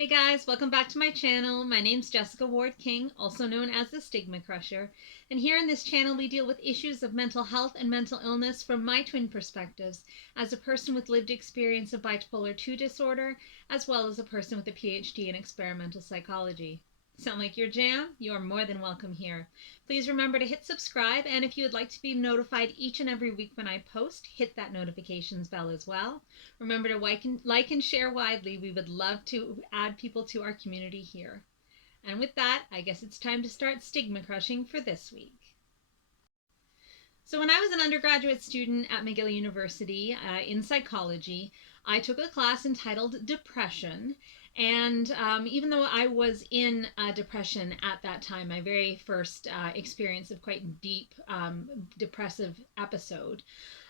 Hey guys, welcome back to my channel. My name's Jessica Ward King, also known as the StigmaCrusher, and here in this channel we deal with issues of mental health and mental illness from my twin perspectives as a person with lived experience of bipolar 2 disorder, as well as a person with a PhD in experimental psychology. Sound like your jam? You are more than welcome here. Please remember to hit subscribe, and if you would like to be notified each and every week when I post, hit that notifications bell as well. Remember to like and share widely. We would love to add people to our community here. And with that, I guess it's time to start stigma crushing for this week. So when I was an undergraduate student at McGill University in psychology, I took a class entitled Depression. And even though I was in depression at that time, my very first experience of quite deep depressive episode,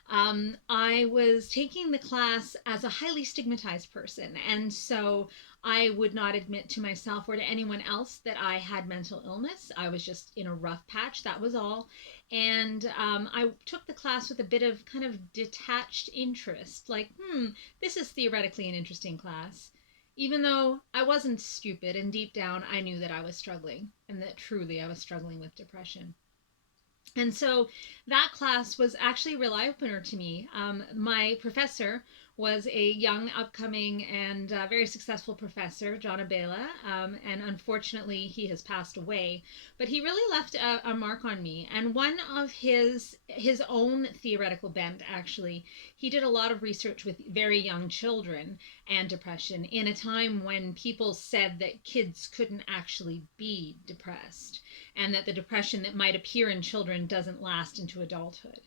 I was taking the class as a highly stigmatized person. And so I would not admit to myself or to anyone else that I had mental illness. I was just in a rough patch, that was all. And I took the class with a bit of kind of detached interest, like, this is theoretically an interesting class. Even though I wasn't stupid, and deep down I knew that I was struggling, and that truly I was struggling with depression. And so that class was actually a real eye-opener to me. My professor was a young, upcoming, and very successful professor, John Abela, and unfortunately he has passed away. But he really left a mark on me. And one of his own theoretical bent, actually, he did a lot of research with very young children and depression in a time when people said that kids couldn't actually be depressed, and that the depression that might appear in children doesn't last into adulthood.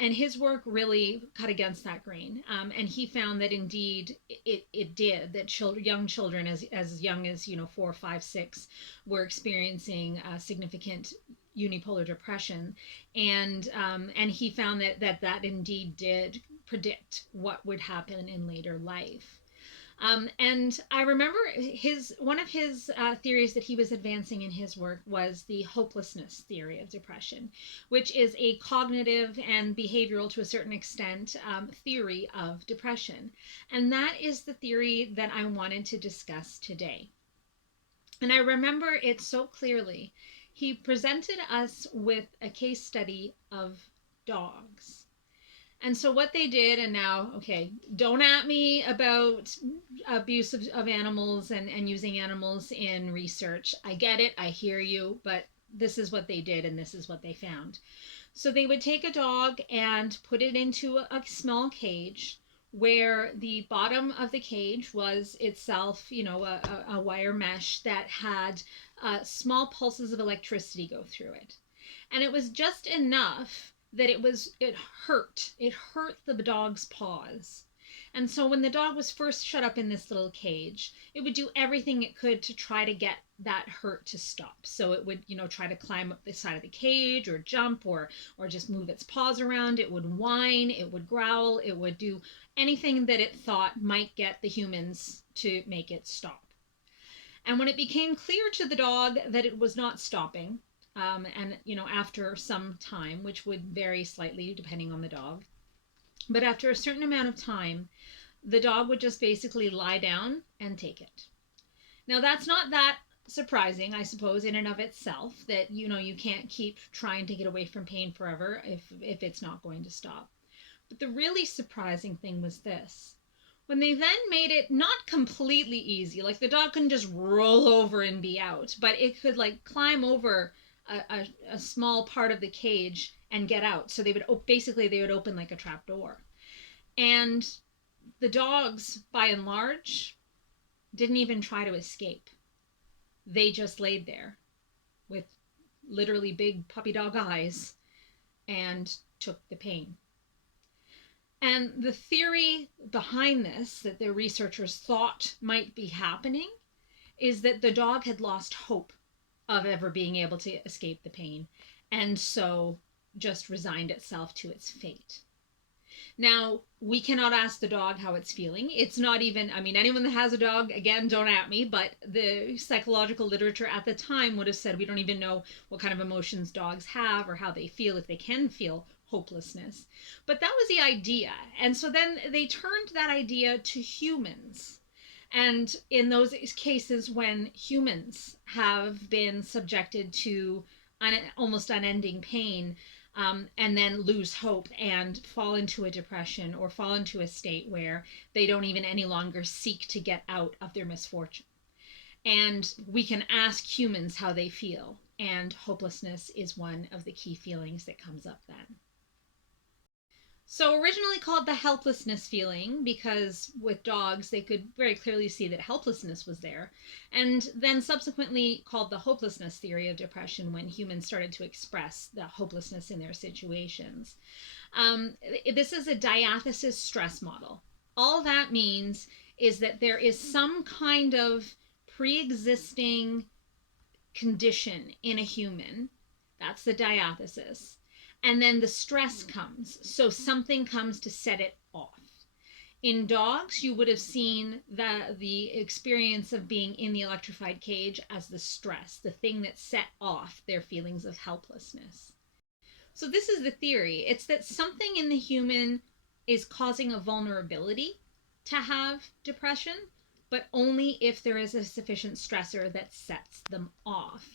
And his work really cut against that grain. And he found that indeed it did, that young children as young as, 4, 5, 6 were experiencing significant unipolar depression. And he found that indeed did predict what would happen in later life. And I remember one of his theories that he was advancing in his work was the hopelessness theory of depression, which is a cognitive and behavioral, to a certain extent, theory of depression. And that is the theory that I wanted to discuss today. And I remember it so clearly. He presented us with a case study of dogs. And so what they did, and now, okay, don't at me about abuse of animals and using animals in research. I get it, I hear you, but this is what they did and this is what they found. So they would take a dog and put it into a small cage where the bottom of the cage was itself, a wire mesh that had small pulses of electricity go through it. And it was just enough that it hurt the dog's paws. And so when the dog was first shut up in this little cage, it would do everything it could to try to get that hurt to stop. So it would, try to climb up the side of the cage or jump or just move its paws around. It would whine, it would growl, it would do anything that it thought might get the humans to make it stop. And when it became clear to the dog that it was not stopping, and after some time, which would vary slightly depending on the dog, but after a certain amount of time, the dog would just basically lie down and take it. Now that's not that surprising, I suppose, in and of itself, that you can't keep trying to get away from pain forever if it's not going to stop. But the really surprising thing was this: when they then made it not completely easy, like the dog couldn't just roll over and be out, but it could climb over a small part of the cage and get out. So they would open like a trap door. And the dogs, by and large, didn't even try to escape. They just laid there with literally big puppy dog eyes and took the pain. And the theory behind this, that the researchers thought might be happening, is that the dog had lost hope of ever being able to escape the pain, and so just resigned itself to its fate. Now, we cannot ask the dog how it's feeling. It's not even, anyone that has a dog, again, don't at me, but the psychological literature at the time would have said we don't even know what kind of emotions dogs have or how they feel, if they can feel hopelessness. But that was the idea. And so then they turned that idea to humans. And in those cases when humans have been subjected to almost unending pain, and then lose hope and fall into a depression or fall into a state where they don't even any longer seek to get out of their misfortune. And we can ask humans how they feel, and hopelessness is one of the key feelings that comes up then. So originally called the helplessness feeling because with dogs they could very clearly see that helplessness was there, and then subsequently called the hopelessness theory of depression when humans started to express the hopelessness in their situations. This is a diathesis stress model. All that means is that there is some kind of pre-existing condition in a human. That's the diathesis. And then the stress comes. So something comes to set it off. In dogs, you would have seen the experience of being in the electrified cage as the stress, the thing that set off their feelings of helplessness. So this is the theory. It's that something in the human is causing a vulnerability to have depression, but only if there is a sufficient stressor that sets them off.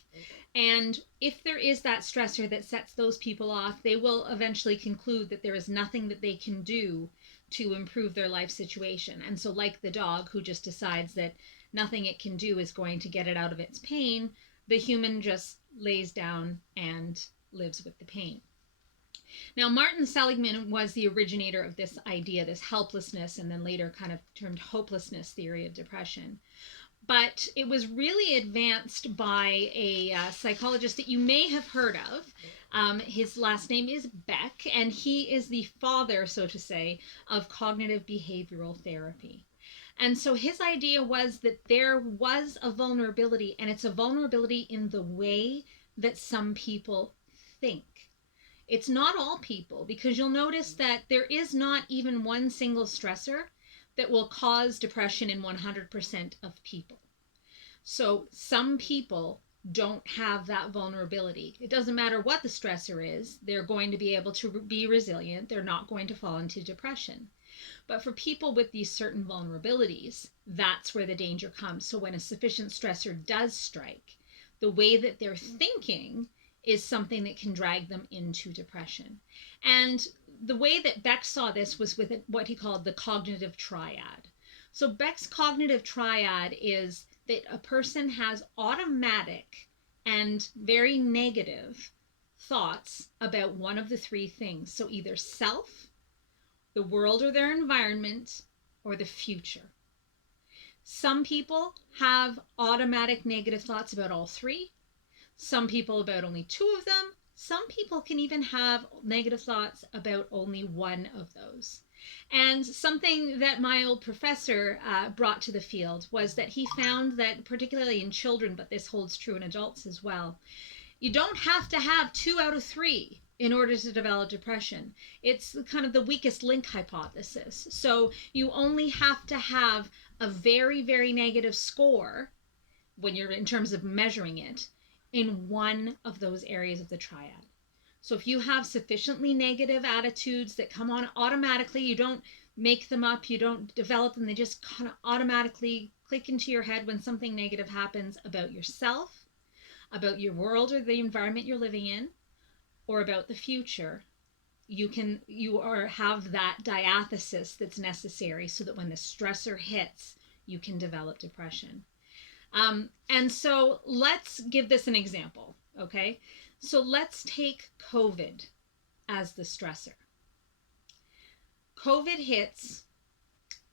And if there is that stressor that sets those people off, they will eventually conclude that there is nothing that they can do to improve their life situation. And so like the dog who just decides that nothing it can do is going to get it out of its pain, the human just lays down and lives with the pain. Now, Martin Seligman was the originator of this idea, this helplessness, and then later kind of termed hopelessness theory of depression. But it was really advanced by a psychologist that you may have heard of. His last name is Beck, and he is the father, so to say, of cognitive behavioral therapy. And so his idea was that there was a vulnerability, and it's a vulnerability in the way that some people think. It's not all people, because you'll notice that there is not even one single stressor that will cause depression in 100% of people. So some people don't have that vulnerability. It doesn't matter what the stressor is, they're going to be able to be resilient. They're not going to fall into depression. But for people with these certain vulnerabilities, that's where the danger comes. So when a sufficient stressor does strike, the way that they're thinking is something that can drag them into depression. And the way that Beck saw this was with what he called the cognitive triad. So Beck's cognitive triad is that a person has automatic and very negative thoughts about one of the three things. So either self, the world or their environment, or the future. Some people have automatic negative thoughts about all three. Some people about only two of them. Some people can even have negative thoughts about only one of those. And something that my old professor brought to the field was that he found that, particularly in children, but this holds true in adults as well, you don't have to have 2 out of 3 in order to develop depression. It's kind of the weakest link hypothesis. So you only have to have a very, very negative score when you're in terms of measuring it in one of those areas of the triad. So if you have sufficiently negative attitudes that come on automatically, you don't make them up, you don't develop them, they just kind of automatically click into your head when something negative happens about yourself, about your world or the environment you're living in, or about the future, you have that diathesis that's necessary so that when the stressor hits, you can develop depression. And so let's give this an example, okay? So let's take COVID as the stressor. COVID hits,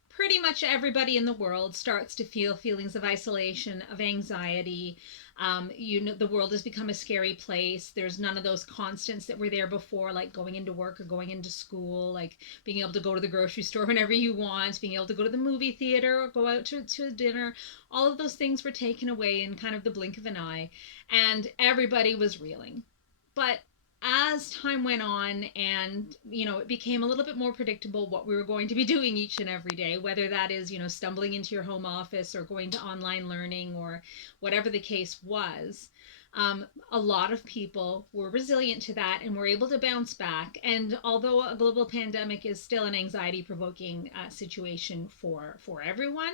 pretty much everybody in the world starts to feel feelings of isolation, of anxiety. The world has become a scary place. There's none of those constants that were there before, like going into work or going into school, like being able to go to the grocery store whenever you want, being able to go to the movie theater or go out to dinner. All of those things were taken away in kind of the blink of an eye, and everybody was reeling. But as time went on and, it became a little bit more predictable what we were going to be doing each and every day, whether that is, stumbling into your home office or going to online learning or whatever the case was, A lot of people were resilient to that and were able to bounce back. And although a global pandemic is still an anxiety-provoking situation for everyone,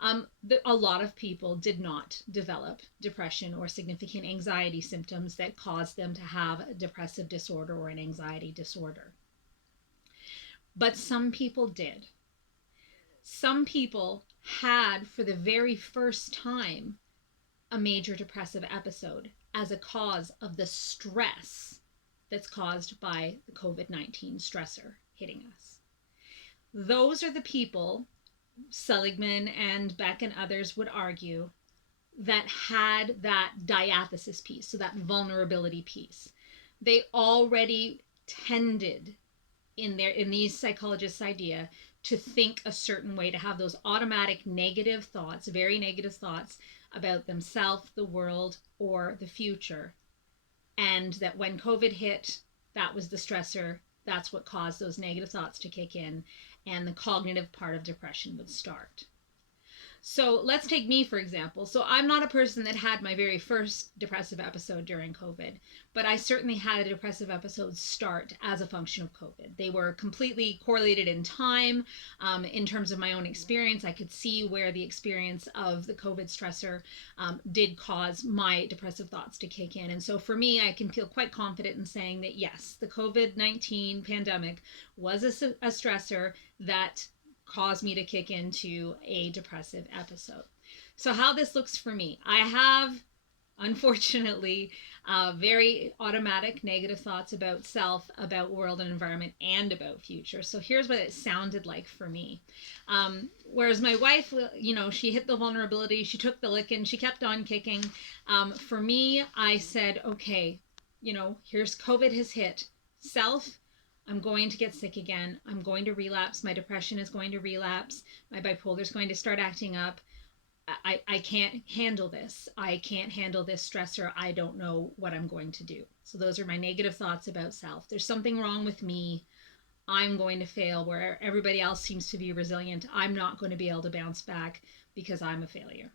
a lot of people did not develop depression or significant anxiety symptoms that caused them to have a depressive disorder or an anxiety disorder. But some people did. Some people had, for the very first time, a major depressive episode as a cause of the stress that's caused by the COVID-19 stressor hitting us. Those are the people, Seligman and Beck and others would argue, that had that diathesis piece, so that vulnerability piece. They already tended in these psychologists' idea to think a certain way, to have those automatic negative thoughts, very negative thoughts about themselves, the world, or the future. And that when COVID hit, that was the stressor. That's what caused those negative thoughts to kick in, and the cognitive part of depression would start. So let's take me, for example. So I'm not a person that had my very first depressive episode during COVID, but I certainly had a depressive episode start as a function of COVID. They were completely correlated in time. In terms of my own experience, I could see where the experience of the COVID stressor did cause my depressive thoughts to kick in. And so for me, I can feel quite confident in saying that yes, the COVID-19 pandemic was a stressor that caused me to kick into a depressive episode. So how this looks for me, I have, unfortunately, very automatic negative thoughts about self, about world and environment, and about future. So here's what it sounded like for me. Whereas my wife, she hit the vulnerability, she took the licking, she kept on kicking. For me, I said, okay, here's COVID has hit. Self, I'm going to get sick again. I'm going to relapse. My depression is going to relapse. My bipolar is going to start acting up. I can't handle this. I can't handle this stressor. I don't know what I'm going to do. So those are my negative thoughts about self. There's something wrong with me. I'm going to fail where everybody else seems to be resilient. I'm not going to be able to bounce back because I'm a failure.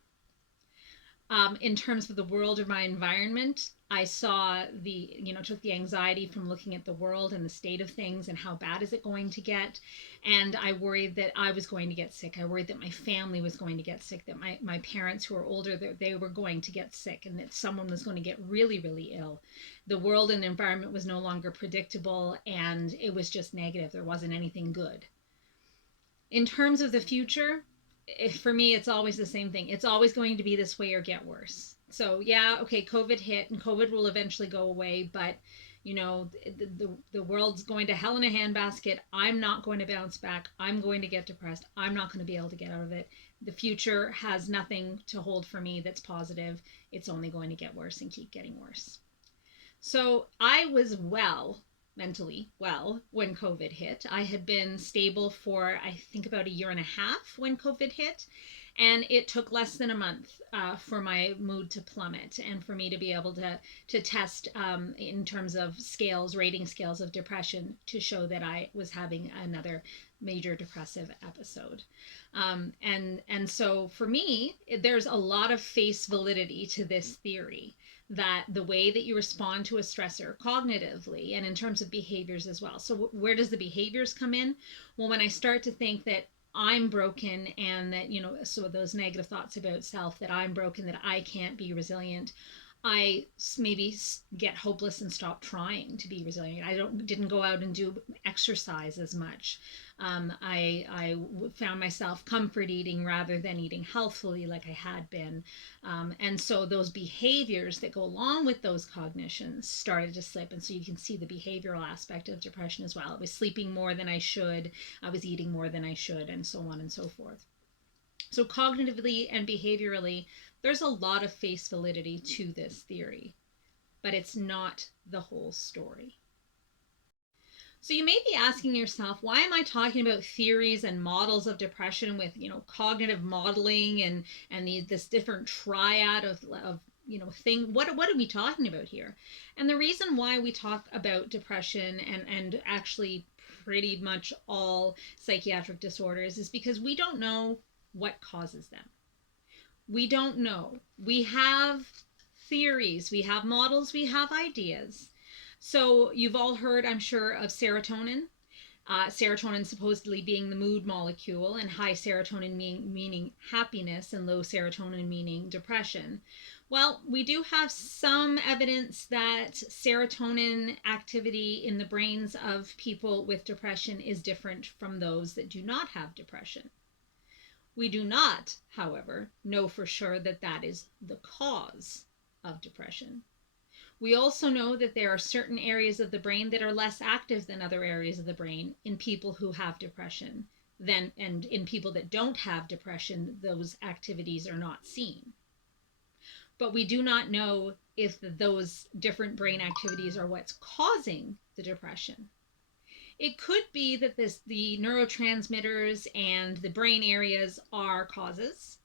In terms of the world or my environment, I saw took the anxiety from looking at the world and the state of things and how bad is it going to get. And I worried that I was going to get sick. I worried that my family was going to get sick, that my parents who are older, they were going to get sick, and that someone was going to get really, really ill. The world and the environment was no longer predictable, and it was just negative. There wasn't anything good. In terms of the future, for me, it's always the same thing. It's always going to be this way or get worse. So yeah, okay, COVID hit and COVID will eventually go away, but the world's going to hell in a handbasket. I'm not going to bounce back. I'm going to get depressed. I'm not going to be able to get out of it. The future has nothing to hold for me that's positive. It's only going to get worse and keep getting worse. So I was mentally well when COVID hit. I had been stable for, I think, about a year and a half when COVID hit. And it took less than a month for my mood to plummet and for me to be able to test in terms of rating scales of depression to show that I was having another major depressive episode. And so for me, there's a lot of face validity to this theory, that the way that you respond to a stressor cognitively and in terms of behaviors as well. So where does the behaviors come in? Well, when I start to think that I'm broken and that, so those negative thoughts about self, that I'm broken, that I can't be resilient, I maybe get hopeless and stop trying to be resilient. I didn't go out and do exercise as much. I found myself comfort eating rather than eating healthfully like I had been. And so those behaviors that go along with those cognitions started to slip. And so you can see the behavioral aspect of depression as well. I was sleeping more than I should. I was eating more than I should, and so on and so forth. So cognitively and behaviorally, there's a lot of face validity to this theory, but it's not the whole story. So you may be asking yourself, why am I talking about theories and models of depression with, cognitive modeling and this different triad of thing? What are we talking about here? And the reason why we talk about depression and actually pretty much all psychiatric disorders is because we don't know what causes them. We don't know. We have theories, we have models, we have ideas. So you've all heard, I'm sure, of serotonin. Serotonin supposedly being the mood molecule, and high serotonin meaning happiness, and low serotonin meaning depression. Well, we do have some evidence that serotonin activity in the brains of people with depression is different from those that do not have depression. We do not, however, know for sure that that is the cause of depression. We also know that there are certain areas of the brain that are less active than other areas of the brain in people who have depression. And in people that don't have depression, those activities are not seen. But we do not know if those different brain activities are what's causing the depression. It could be that the neurotransmitters and the brain areas are causes.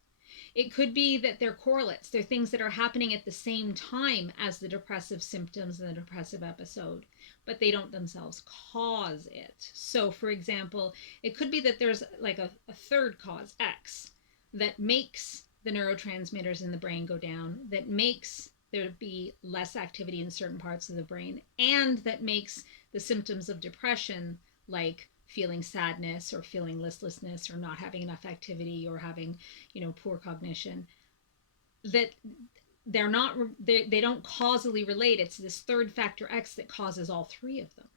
It could be that they're correlates. They're things that are happening at the same time as the depressive symptoms and the depressive episode, but they don't themselves cause it. So, for example, it could be that there's like a third cause, X, that makes the neurotransmitters in the brain go down, that makes there be less activity in certain parts of the brain, and that makes the symptoms of depression, like feeling sadness or feeling listlessness or not having enough activity or having, poor cognition, that they don't causally relate. It's this third factor X that causes all three of them.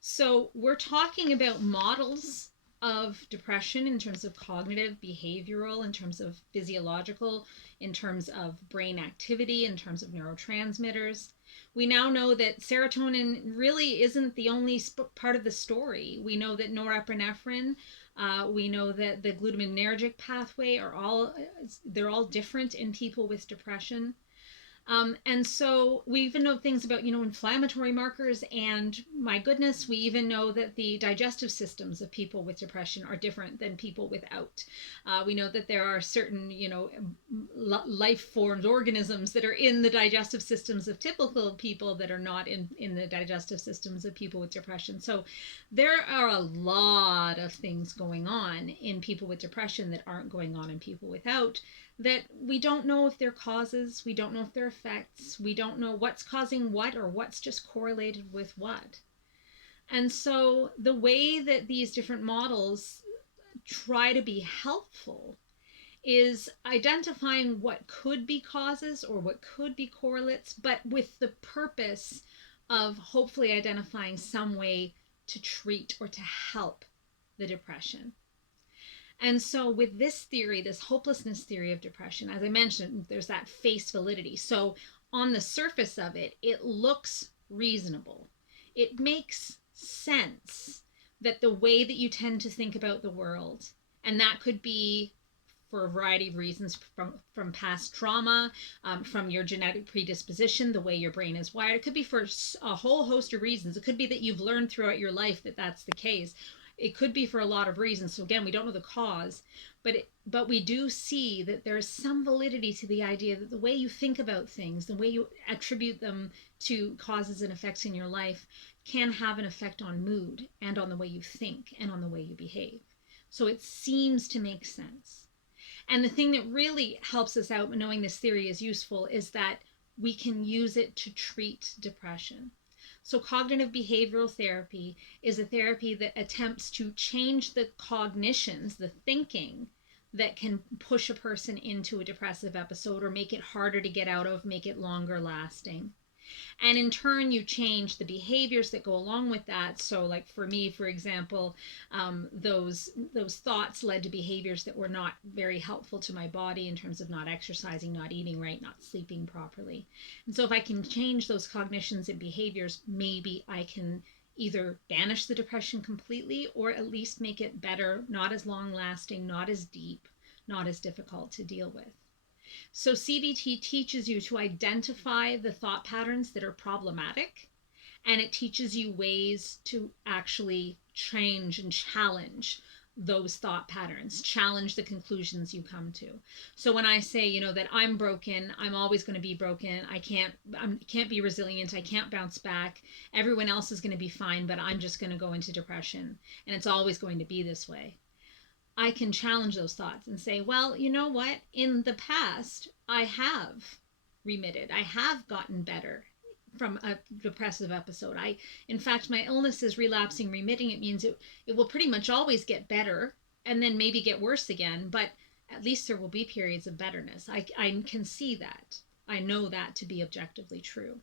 So we're talking about models of depression in terms of cognitive, behavioral, in terms of physiological, in terms of brain activity, in terms of neurotransmitters. We now know that serotonin really isn't the only part of the story. We know that norepinephrine, we know that the glutaminergic pathway they're all different in people with depression. And so we even know things about, inflammatory markers, and my goodness, we even know that the digestive systems of people with depression are different than people without. We know that there are certain, life forms, organisms that are in the digestive systems of typical people that are not in the digestive systems of people with depression. So there are a lot of things going on in people with depression that aren't going on in people without, that we don't know if they're causes, we don't know if they're effects, we don't know what's causing what or what's just correlated with what. And so the way that these different models try to be helpful is identifying what could be causes or what could be correlates, but with the purpose of hopefully identifying some way to treat or to help the depression. And so with this theory, this hopelessness theory of depression, as I mentioned, there's that face validity. So on the surface of it, it looks reasonable. It makes sense that the way that you tend to think about the world, and that could be for a variety of reasons, from past trauma, from your genetic predisposition, the way your brain is wired. It could be for a whole host of reasons. It could be that you've learned throughout your life that that's the case. It could be for a lot of reasons. So again, we don't know the cause, but we do see that there is some validity to the idea that the way you think about things, the way you attribute them to causes and effects in your life, can have an effect on mood and on the way you think and on the way you behave. So it seems to make sense. And the thing that really helps us out, knowing this theory is useful, is that we can use it to treat depression. So cognitive behavioral therapy is a therapy that attempts to change the cognitions, the thinking, that can push a person into a depressive episode or make it harder to get out of, make it longer lasting. And in turn, you change the behaviors that go along with that. So like for me, for example, those thoughts led to behaviors that were not very helpful to my body in terms of not exercising, not eating right, not sleeping properly. And so if I can change those cognitions and behaviors, maybe I can either banish the depression completely or at least make it better, not as long lasting, not as deep, not as difficult to deal with. So CBT teaches you to identify the thought patterns that are problematic, and it teaches you ways to actually change and challenge those thought patterns, challenge the conclusions you come to. So when I say, that I'm broken, I'm always going to be broken, I can't be resilient, I can't bounce back, everyone else is going to be fine, but I'm just going to go into depression, and it's always going to be this way. I can challenge those thoughts and say, well, you know what? In the past, I have remitted. I have gotten better from a depressive episode. In fact, my illness is relapsing, remitting. It means it will pretty much always get better and then maybe get worse again, but at least there will be periods of betterness. I can see that. I know that to be objectively true.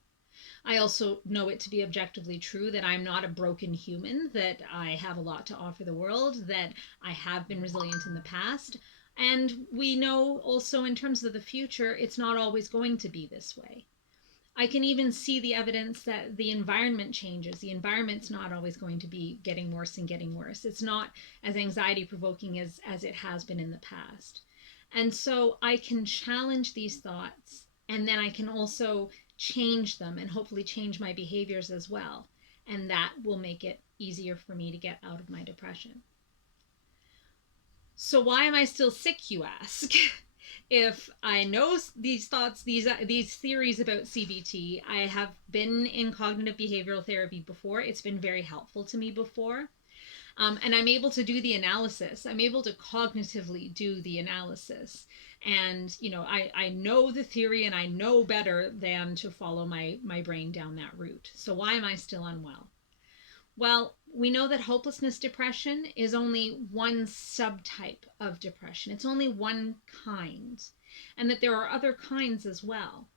I also know it to be objectively true that I'm not a broken human, that I have a lot to offer the world, that I have been resilient in the past. And we know also in terms of the future, it's not always going to be this way. I can even see the evidence that the environment changes. The environment's not always going to be getting worse and getting worse. It's not as anxiety provoking as it has been in the past. And so I can challenge these thoughts, and then I can also change them and hopefully change my behaviors as well. And that will make it easier for me to get out of my depression. So why am I still sick, you ask? If I know these thoughts, these theories about CBT, I have been in cognitive behavioral therapy before. It's been very helpful to me before. And I'm able to do the analysis. I'm able to cognitively do the analysis. And, I know the theory and I know better than to follow my brain down that route. So why am I still unwell? Well, we know that hopelessness depression is only one subtype of depression. It's only one kind, and that there are other kinds as well.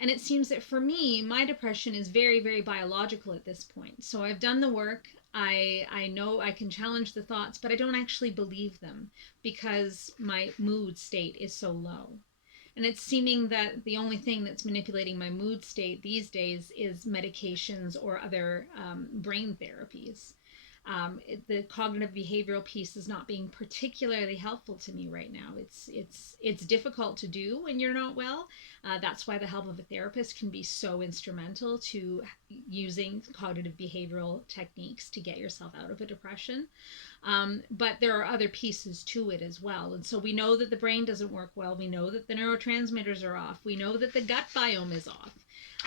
And it seems that for me, my depression is very, very biological at this point. So I've done the work. I know I can challenge the thoughts, but I don't actually believe them because my mood state is so low. And it's seeming that the only thing that's manipulating my mood state these days is medications or other brain therapies. The cognitive behavioral piece is not being particularly helpful to me right now. It's difficult to do when you're not well. That's why the help of a therapist can be so instrumental to using cognitive behavioral techniques to get yourself out of a depression. But there are other pieces to it as well. And so we know that the brain doesn't work well. We know that the neurotransmitters are off. We know that the gut biome is off.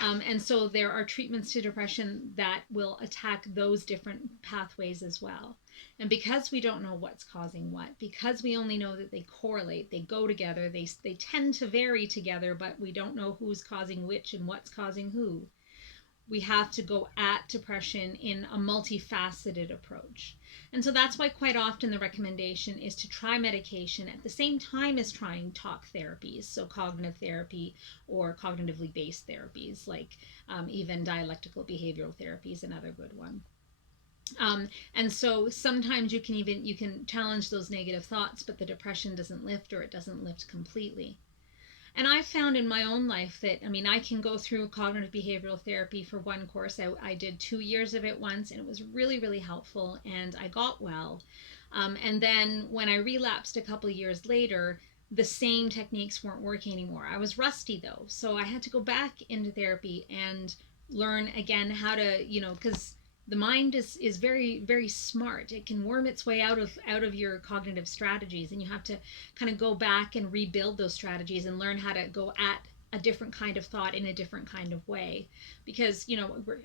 And so there are treatments to depression that will attack those different pathways as well. And because we don't know what's causing what, because we only know that they correlate, they go together, they tend to vary together, but we don't know who's causing which and what's causing who, we have to go at depression in a multifaceted approach. And so that's why quite often the recommendation is to try medication at the same time as trying talk therapies, so cognitive therapy or cognitively based therapies, like even dialectical behavioral therapy is another good one. And so sometimes you can challenge those negative thoughts, but the depression doesn't lift, or it doesn't lift completely. And I found in my own life that, I can go through cognitive behavioral therapy for one course. I did 2 years of it once, and it was really, really helpful, and I got well. And then when I relapsed a couple of years later, the same techniques weren't working anymore. I was rusty though, so I had to go back into therapy and learn again how to, because the mind is very, very smart. It can worm its way out of your cognitive strategies, and you have to kind of go back and rebuild those strategies and learn how to go at a different kind of thought in a different kind of way. Because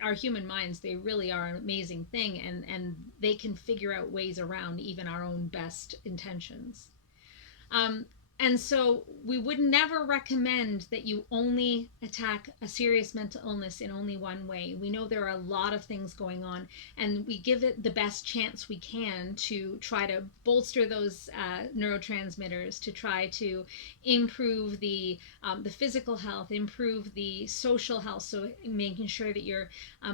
our human minds, they really are an amazing thing, and they can figure out ways around even our own best intentions. And so we would never recommend that you only attack a serious mental illness in only one way. We know there are a lot of things going on, and we give it the best chance we can to try to bolster those neurotransmitters, to try to improve the physical health, improve the social health, so making sure that you're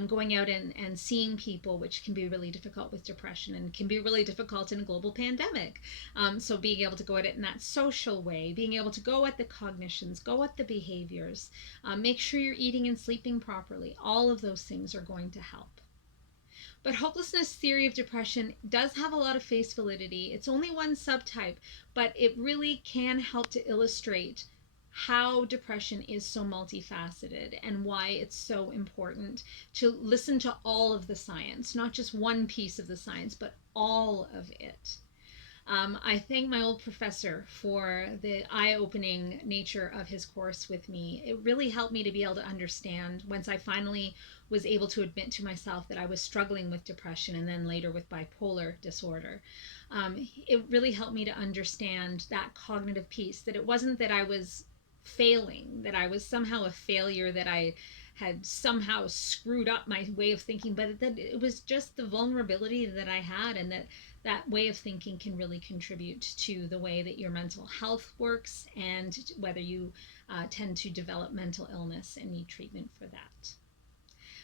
going out and seeing people, which can be really difficult with depression and can be really difficult in a global pandemic. So being able to go at it in that social way, being able to go at the cognitions, go at the behaviors, make sure you're eating and sleeping properly. All of those things are going to help. But hopelessness theory of depression does have a lot of face validity. It's only one subtype, but it really can help to illustrate how depression is so multifaceted and why it's so important to listen to all of the science, not just one piece of the science, but all of it. I thank my old professor for the eye-opening nature of his course with me. It really helped me to be able to understand, once I finally was able to admit to myself that I was struggling with depression and then later with bipolar disorder. It really helped me to understand that cognitive piece, that it wasn't that I was failing, that I was somehow a failure, that I had somehow screwed up my way of thinking, but that it was just the vulnerability that I had, and that way of thinking can really contribute to the way that your mental health works, and whether you tend to develop mental illness and need treatment for that.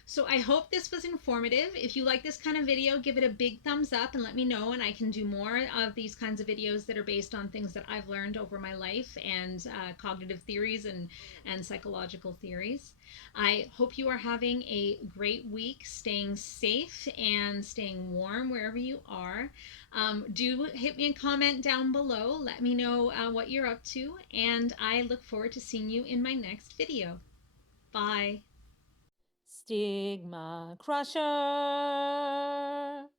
So I hope this was informative. If you like this kind of video, give it a big thumbs up and let me know, and I can do more of these kinds of videos that are based on things that I've learned over my life, and cognitive theories and psychological theories. I hope you are having a great week, staying safe and staying warm wherever you are. Do hit me a comment down below. Let me know what you're up to, and I look forward to seeing you in my next video. Bye. StigmaCrusher.